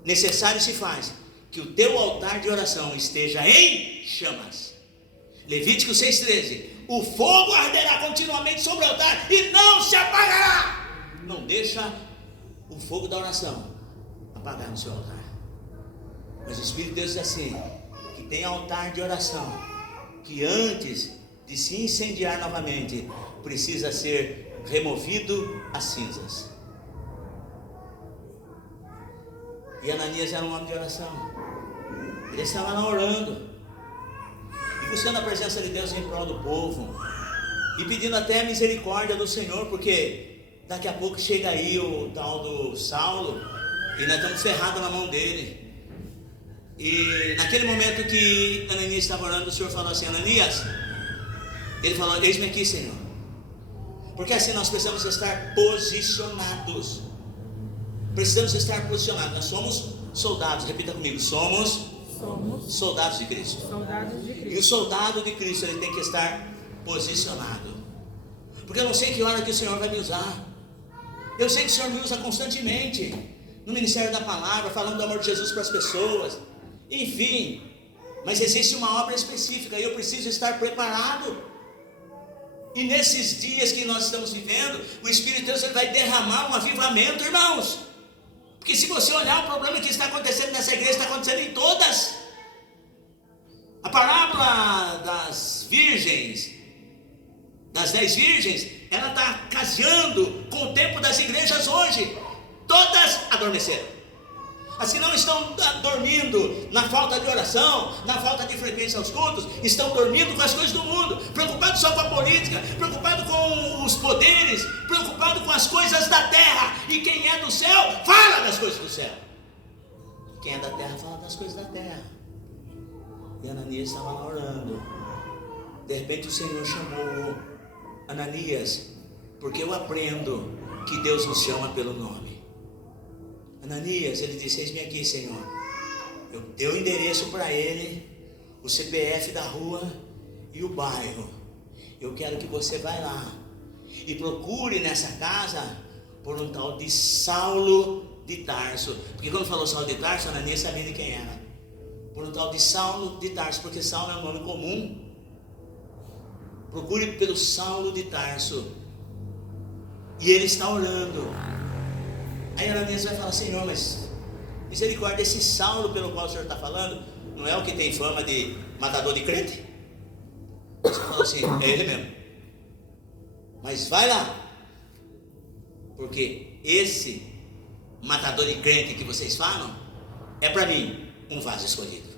Necessário se faz que o teu altar de oração esteja em chamas. Levítico 6,13: o fogo arderá continuamente sobre o altar e não se apagará. Não deixa o fogo da oração apagar no seu altar. Mas o Espírito de Deus diz assim, que tem altar de oração que antes de se incendiar novamente precisa ser removido as cinzas. E Ananias era um homem de oração. Ele estava lá orando e buscando a presença de Deus em prol do povo, e pedindo até a misericórdia do Senhor, porque daqui a pouco chega aí o tal do Saulo e nós estamos ferrados na mão dele. E naquele momento que Ananias estava orando, o Senhor falou assim: Ananias, ele falou: eis-me aqui, Senhor. Porque assim nós precisamos estar posicionados. Precisamos estar posicionados. Nós somos soldados, repita comigo: somos soldados de Cristo. E o soldado de Cristo, ele tem que estar posicionado. Porque eu não sei que hora que o Senhor vai me usar. Eu sei que o Senhor me usa constantemente no ministério da palavra, falando do amor de Jesus para as pessoas, enfim, mas existe uma obra específica e eu preciso estar preparado. E nesses dias que nós estamos vivendo, o Espírito de Deus ele vai derramar um avivamento, irmãos. Porque se você olhar o problema que está acontecendo nessa igreja, está acontecendo em todas. A parábola das virgens, das 10 virgens, ela está caseando com o tempo das igrejas hoje. Todas adormeceram. As que não estão dormindo na falta de oração, na falta de frequência aos cultos, estão dormindo com as coisas do mundo, preocupados só com a política, preocupados com os poderes, preocupados com as coisas da terra. E quem é do céu, fala das coisas do céu. Quem é da terra, fala das coisas da terra. E Ananias estava lá orando. De repente o Senhor chamou: Ananias, porque eu aprendo que Deus nos chama pelo nome. Ananias, ele disse: eis-me aqui, Senhor. Eu dei o endereço para ele, o CPF da rua e o bairro. Eu quero que você vá lá e procure nessa casa por um tal de Saulo de Tarso. Porque quando falou Saulo de Tarso, Ananias sabia de quem era. Por um tal de Saulo de Tarso, porque Saulo é um nome comum. Procure pelo Saulo de Tarso. E ele está orando. Aí Ananias vai falar: Senhor, mas misericórdia, esse Saulo pelo qual o Senhor está falando, não é o que tem fama de matador de crente? Você fala assim: é ele mesmo. Mas vai lá, porque esse matador de crente que vocês falam é para mim um vaso escolhido.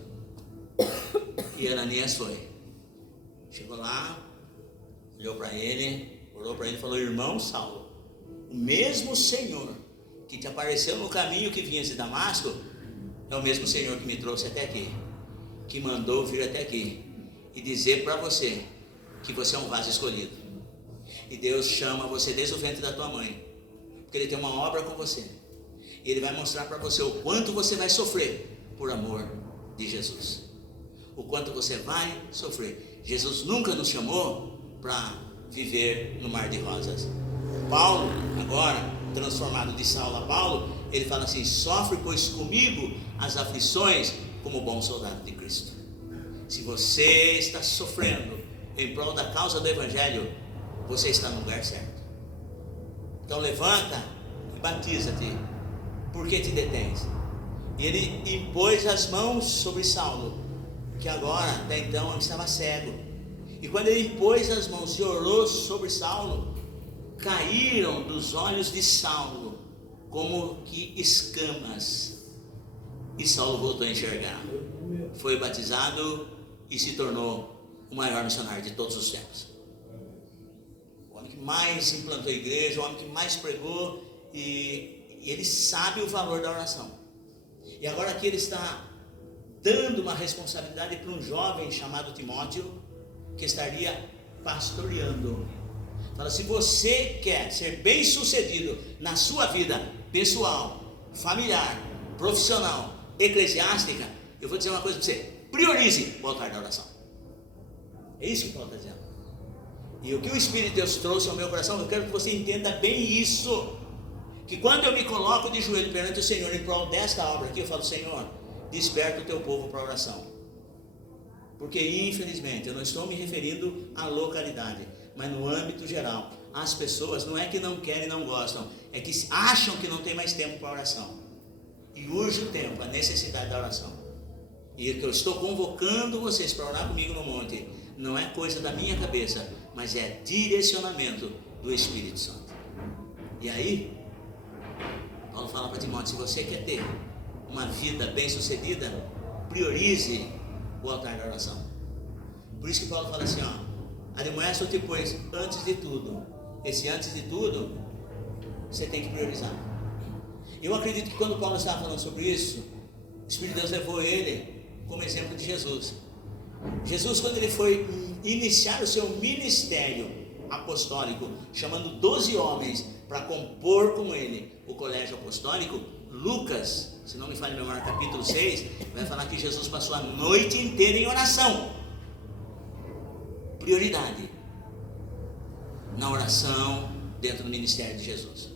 E Ananias foi. Chegou lá, olhou para ele, orou para ele e falou: irmão Saulo, o mesmo Senhor que te apareceu no caminho que vinha de Damasco é o mesmo Senhor que me trouxe até aqui, que mandou vir até aqui e dizer para você que você é um vaso escolhido. E Deus chama você desde o ventre da tua mãe, porque Ele tem uma obra com você. E Ele vai mostrar para você o quanto você vai sofrer por amor de Jesus. O quanto você vai sofrer. Jesus nunca nos chamou para viver no mar de rosas. Paulo, agora transformado de Saulo a Paulo, ele fala assim: sofre pois comigo as aflições como bom soldado de Cristo. Se você está sofrendo em prol da causa do Evangelho, você está no lugar certo. Então levanta e batiza-te. Por que te detens? E ele impôs as mãos sobre Saulo, que agora, até então, estava cego. E quando ele impôs as mãos e orou sobre Saulo, caíram dos olhos de Saulo como que escamas, e Saulo voltou a enxergar. Foi batizado e se tornou o maior missionário de todos os tempos. O homem que mais implantou a igreja, o homem que mais pregou, e ele sabe o valor da oração. E agora aqui ele está dando uma responsabilidade para um jovem chamado Timóteo, que estaria pastoreando. Fala: se você quer ser bem sucedido na sua vida pessoal, familiar, profissional, eclesiástica, eu vou dizer uma coisa para você: priorize o altar da oração. É isso que Paulo está dizendo. E o que o Espírito de Deus trouxe ao meu coração, eu quero que você entenda bem isso, que quando eu me coloco de joelho perante o Senhor em prol desta obra aqui, eu falo: Senhor, desperta o teu povo para a oração. Porque infelizmente eu não estou me referindo à localidade, mas no âmbito geral. As pessoas não é que não querem, não gostam, é que acham que não tem mais tempo para a oração. E urge o tempo, a necessidade da oração. E que eu estou convocando vocês para orar comigo no monte, não é coisa da minha cabeça, mas é direcionamento do Espírito Santo. E aí Paulo fala para Timóteo: se você quer ter uma vida bem sucedida, priorize o altar da oração. Por isso que Paulo fala assim: admoesta-te pois antes de tudo. Esse antes de tudo você tem que priorizar. Eu acredito que quando Paulo estava falando sobre isso, o Espírito de Deus levou ele como exemplo de Jesus. Jesus, quando ele foi iniciar o seu ministério apostólico, chamando 12 homens para compor com ele o colégio apostólico, Lucas, se não me falha a memória, capítulo 6, vai falar que Jesus passou a noite inteira em oração. Prioridade na oração dentro do ministério de Jesus.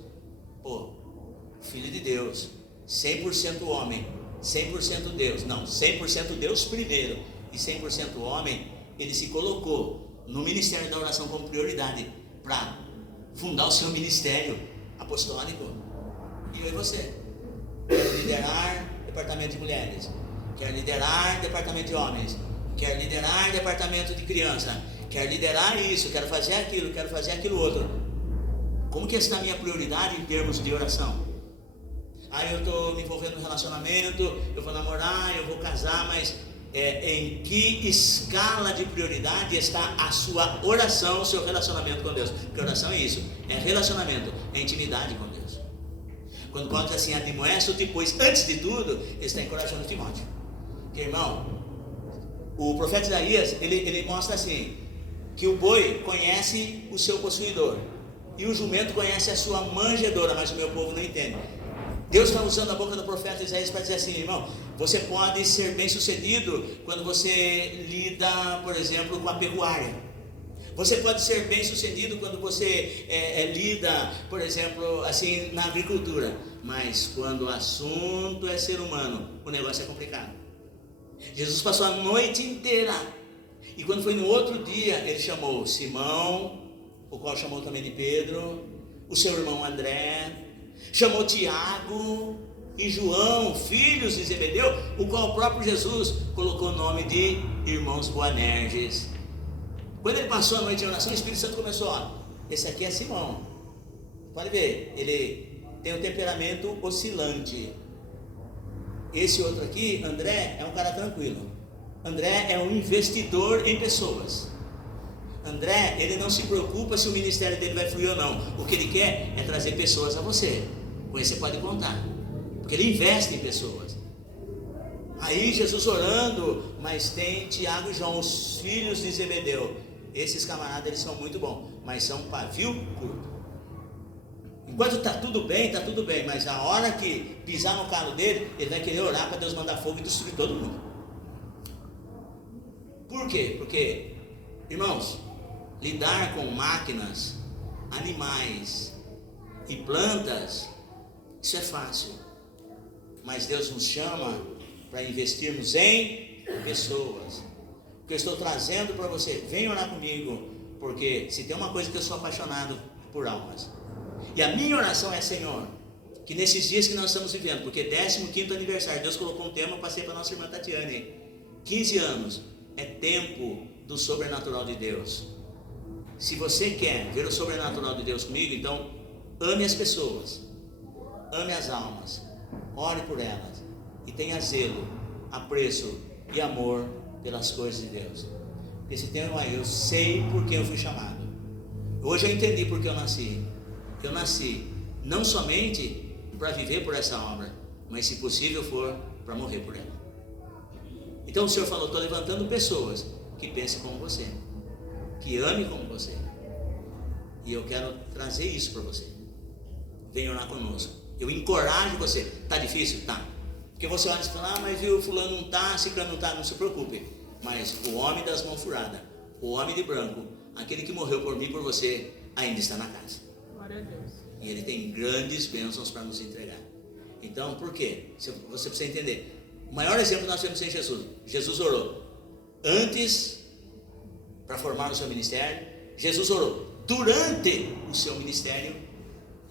Filho de Deus, 100% homem, 100% Deus, não, 100% Deus primeiro e 100% homem, ele se colocou no ministério da oração como prioridade para fundar o seu ministério apostólico. E eu e você? Quer liderar departamento de mulheres, quer liderar departamento de homens, quer liderar departamento de criança, quer liderar isso, quero fazer aquilo outro. Como que está a minha prioridade em termos de oração? Eu estou me envolvendo no relacionamento, eu vou namorar, eu vou casar, mas em que escala de prioridade está a sua oração, o seu relacionamento com Deus? Porque oração é isso, é relacionamento, é intimidade com Deus. Quando Paulo diz assim: admoesta-te pois antes de tudo, ele está encorajando Timóteo. Porque, irmão, o profeta Isaías, ele mostra assim, que o boi conhece o seu possuidor, e o jumento conhece a sua manjedora, mas o meu povo não entende. Deus está usando a boca do profeta Isaías para dizer assim: irmão, você pode ser bem sucedido quando você lida, por exemplo, com a pecuária. Você pode ser bem sucedido quando você lida, por exemplo, assim, na agricultura. Mas quando o assunto é ser humano, o negócio é complicado. Jesus passou a noite inteira, e quando foi no outro dia, ele chamou Simão, o qual chamou também de Pedro, o seu irmão André, chamou Tiago e João, filhos de Zebedeu, o qual o próprio Jesus colocou o nome de irmãos Boanerges. Quando ele passou a noite em oração, o Espírito Santo começou: esse aqui é Simão, pode ver, ele tem um temperamento oscilante. Esse outro aqui, André, é um cara tranquilo. André é um investidor em pessoas. André, ele não se preocupa se o ministério dele vai fluir ou não. O que ele quer é trazer pessoas a você. Com isso você pode contar, porque ele investe em pessoas. Aí Jesus orando, mas tem Tiago e João, os filhos de Zebedeu. Esses camaradas, eles são muito bons, mas são pavio curto. Enquanto está tudo bem, mas a hora que pisar no calo dele, ele vai querer orar para Deus mandar fogo e destruir todo mundo. Por quê? Porque, irmãos, lidar com máquinas, animais e plantas, isso é fácil. Mas Deus nos chama para investirmos em pessoas. O que eu estou trazendo para você, vem orar comigo, porque se tem uma coisa que eu sou apaixonado por almas. E a minha oração é, Senhor, que nesses dias que nós estamos vivendo, porque 15º aniversário, Deus colocou um tema, eu passei para a nossa irmã Tatiane, 15 anos, é tempo do sobrenatural de Deus. Se você quer ver o sobrenatural de Deus comigo, então ame as pessoas, ame as almas, ore por elas e tenha zelo, apreço e amor pelas coisas de Deus. Esse tema eu sei por que eu fui chamado. Hoje eu entendi por que eu nasci. Eu nasci não somente para viver por essa obra, mas se possível for para morrer por ela. Então o Senhor falou, estou levantando pessoas que pensem como você, que amem como você, e eu quero trazer isso para você. Venha orar conosco, eu encorajo você. Está difícil? Tá. Porque você olha e fala, mas viu, fulano não está, ciclano não está, não se preocupe. Mas o homem das mãos furadas, o homem de branco, aquele que morreu por mim e por você, ainda está na casa. Glória a Deus. E ele tem grandes bênçãos para nos entregar. Então, por quê? Você precisa entender. O maior exemplo nós temos em Jesus. Jesus orou antes para formar o seu ministério. Jesus orou durante o seu ministério.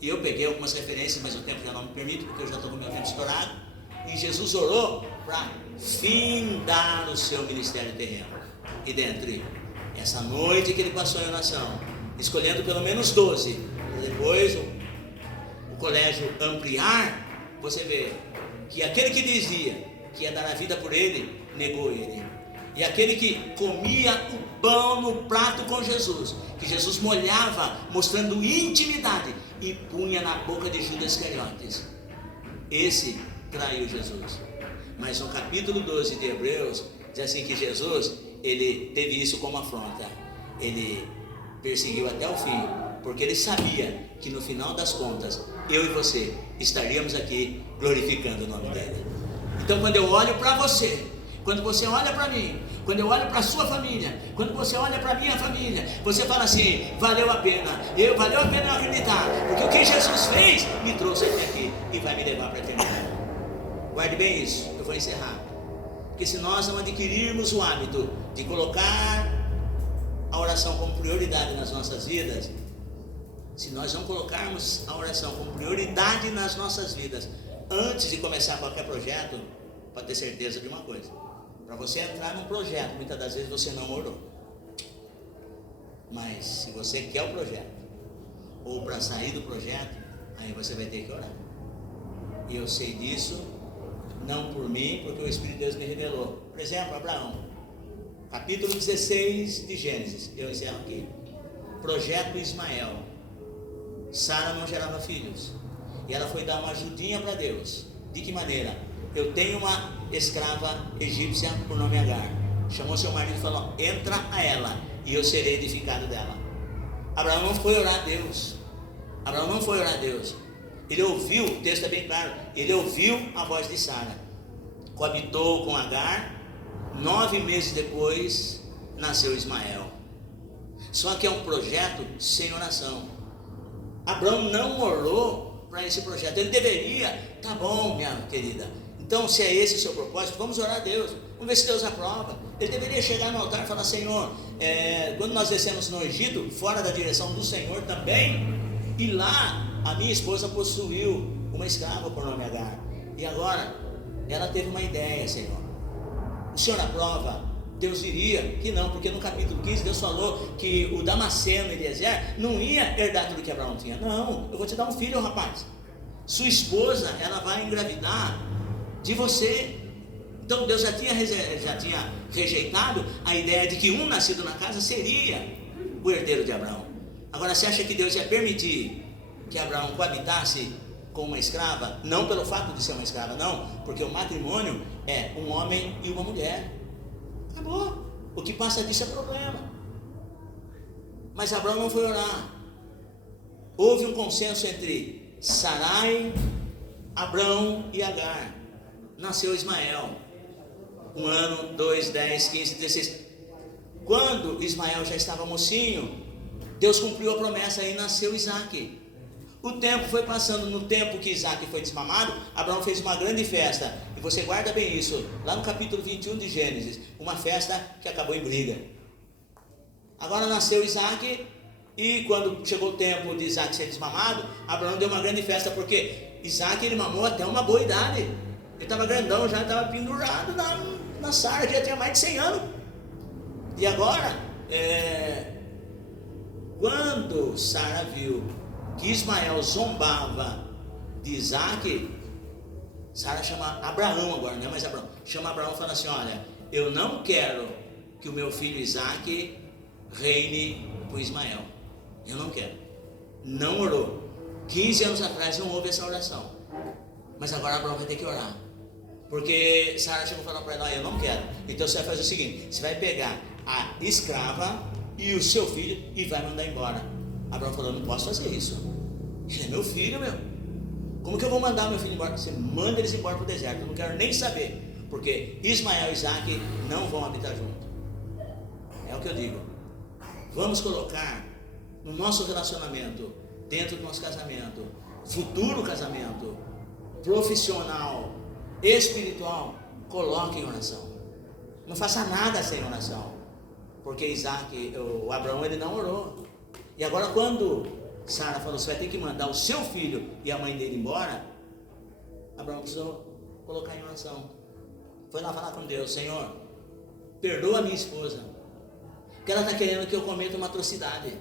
E eu peguei algumas referências, mas o tempo já não me permite, porque eu já estou com o meu tempo estourado. E Jesus orou para findar o seu ministério terreno. E dentre essa noite que ele passou em oração, escolhendo pelo menos 12, depois o colégio ampliar, você vê que aquele que dizia que ia dar a vida por ele, negou ele. E aquele que comia o pão no prato com Jesus, que Jesus molhava, mostrando intimidade, e punha na boca de Judas Iscariotes, esse traiu Jesus. Mas no capítulo 12 de Hebreus, diz assim que Jesus, ele teve isso como afronta. Ele perseguiu até o fim, porque ele sabia que no final das contas, eu e você estaríamos aqui glorificando o nome dele. Então quando eu olho para você, quando você olha para mim, quando eu olho para a sua família, quando você olha para a minha família, você fala assim, valeu a pena eu acreditar, porque o que Jesus fez, me trouxe até aqui e vai me levar para a eternidade. Guarde bem isso, eu vou encerrar. Porque se nós não adquirirmos o hábito de colocar a oração como prioridade nas nossas vidas, se nós não colocarmos a oração como prioridade nas nossas vidas, antes de começar qualquer projeto, pode ter certeza de uma coisa: para você entrar num projeto, muitas das vezes você não orou. Mas se você quer o projeto, ou para sair do projeto, aí você vai ter que orar. E eu sei disso, não por mim, porque o Espírito de Deus me revelou. Por exemplo, Abraão, capítulo 16 de Gênesis, eu encerro aqui. Projeto Ismael. Sara não gerava filhos, e ela foi dar uma ajudinha para Deus. De que maneira? Eu tenho uma escrava egípcia por nome Agar. Chamou seu marido e falou: entra a ela e eu serei edificado dela. Abraão não foi orar a Deus. Abraão não foi orar a Deus. Ele ouviu, o texto é bem claro, ele ouviu a voz de Sara, coabitou com Agar. 9 meses depois nasceu Ismael. Só que é um projeto sem oração. Abraão não orou para esse projeto. Ele deveria, tá bom, minha querida, então se é esse o seu propósito, vamos orar a Deus, vamos ver se Deus aprova. Ele deveria chegar no altar e falar: Senhor, quando nós descemos no Egito, fora da direção do Senhor também, e lá a minha esposa possuiu uma escrava por nome Agar, e agora ela teve uma ideia, Senhor, o Senhor aprova? Deus diria que não, porque no capítulo 15 Deus falou que o Damasceno Eliezer não ia herdar tudo que Abraão tinha. Não, eu vou te dar um filho, rapaz. Sua esposa, ela vai engravidar de você. Então Deus já tinha rejeitado a ideia de que um nascido na casa seria o herdeiro de Abraão. Agora, você acha que Deus ia permitir que Abraão coabitasse com uma escrava? Não pelo fato de ser uma escrava, não, porque o matrimônio é um homem e uma mulher. Acabou. O que passa disso é problema. Mas Abraão não foi orar. Houve um consenso entre Sarai, Abraão e Agar. Nasceu Ismael. 1 ano, 2, 10, 15, 16. Quando Ismael já estava mocinho, Deus cumpriu a promessa e nasceu Isaac. O tempo foi passando. No tempo que Isaac foi desmamado, Abraão fez uma grande festa. E você guarda bem isso, lá no capítulo 21 de Gênesis. Uma festa que acabou em briga. Agora nasceu Isaac. E quando chegou o tempo de Isaac ser desmamado, Abraão deu uma grande festa. Porque Isaac, ele mamou até uma boa idade. Ele estava grandão, já estava pendurado na Sara, já tinha mais de 100 anos. E agora, quando Sara viu que Ismael zombava de Isaac, Sara chama Abraão agora, não é mais Abraão, chama Abraão e fala assim: olha, eu não quero que o meu filho Isaac reine com Ismael, eu não quero. Não orou. 15 anos atrás não houve essa oração, mas agora Abraão vai ter que orar, porque Sara chegou e falou para ela: eu não quero. Então você vai fazer o seguinte, você vai pegar a escrava e o seu filho e vai mandar embora. Abraão falou: não posso fazer isso, ele é meu filho, meu. Como que eu vou mandar meu filho embora? Você manda eles embora para o deserto, eu não quero nem saber, porque Ismael e Isaac não vão habitar junto. É o que eu digo. Vamos colocar no nosso relacionamento, dentro do nosso casamento, futuro casamento, profissional, espiritual, coloque em oração. Não faça nada sem oração, porque o Abraão, ele não orou. E agora quando Sara falou: você vai ter que mandar o seu filho e a mãe dele embora, Abraão precisou colocar em oração. Foi lá falar com Deus: Senhor, perdoa a minha esposa, porque ela está querendo que eu cometa uma atrocidade.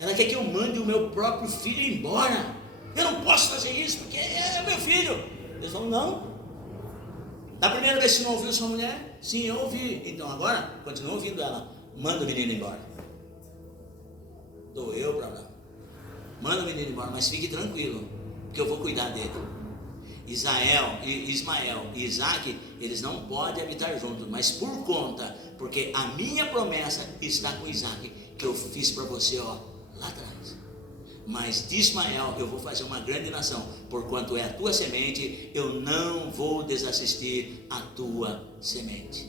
Ela quer que eu mande o meu próprio filho embora. Eu não posso fazer isso, porque é meu filho. Eles falam: não. Da primeira vez você não ouviu sua mulher? Sim, eu ouvi. Então agora, continua ouvindo ela. Manda o menino embora. Doeu para Abraão. Manda o menino embora, mas fique tranquilo, que eu vou cuidar dele. Ismael e Isaac, eles não podem habitar juntos, mas por conta, porque a minha promessa está com Isaac, que eu fiz para você, ó, lá atrás. Mas de Ismael eu vou fazer uma grande nação, porquanto é a tua semente, eu não vou desassistir a tua semente.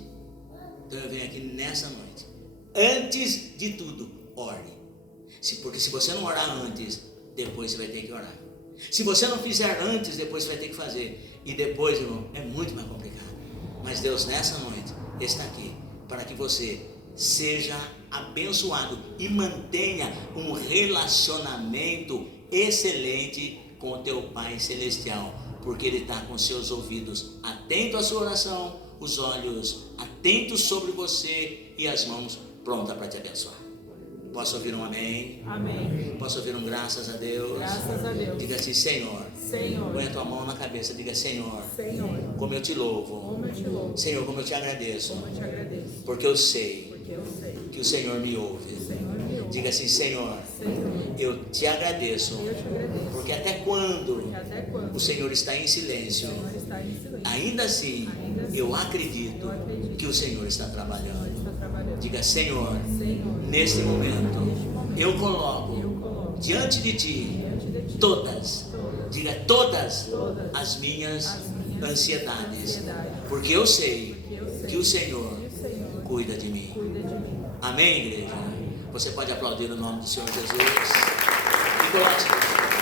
Então eu venho aqui nessa noite, antes de tudo, ore. Porque se você não orar antes, depois você vai ter que orar. Se você não fizer antes, depois você vai ter que fazer. E depois, irmão, é muito mais complicado. Mas Deus nessa noite está aqui para que você seja abençoado e mantenha um relacionamento excelente com o teu Pai Celestial, porque Ele está com seus ouvidos atentos à sua oração, os olhos atentos sobre você e as mãos prontas para te abençoar. Posso ouvir um amém? Amém. Posso ouvir um graças a Deus? Graças a Deus. Diga assim: Senhor. Senhor. Põe a tua mão na cabeça, diga: Senhor. Senhor. Como eu te louvo. Como eu te louvo. Senhor, como eu te agradeço. Como eu te agradeço. Porque eu sei. Porque eu sei. Que o Senhor me ouve. O Senhor me ouve. Diga assim: Senhor. Senhor. Eu te agradeço. Eu te agradeço. Porque até quando Porque até quando o Senhor está em silêncio, o Senhor está em silêncio, ainda assim eu acredito que o Senhor está trabalhando. Diga: Senhor, neste momento eu coloco diante de ti todas, diga todas as minhas ansiedades, porque eu sei que o Senhor cuida de mim. Amém, igreja? Você pode aplaudir o nome do Senhor Jesus e coloque.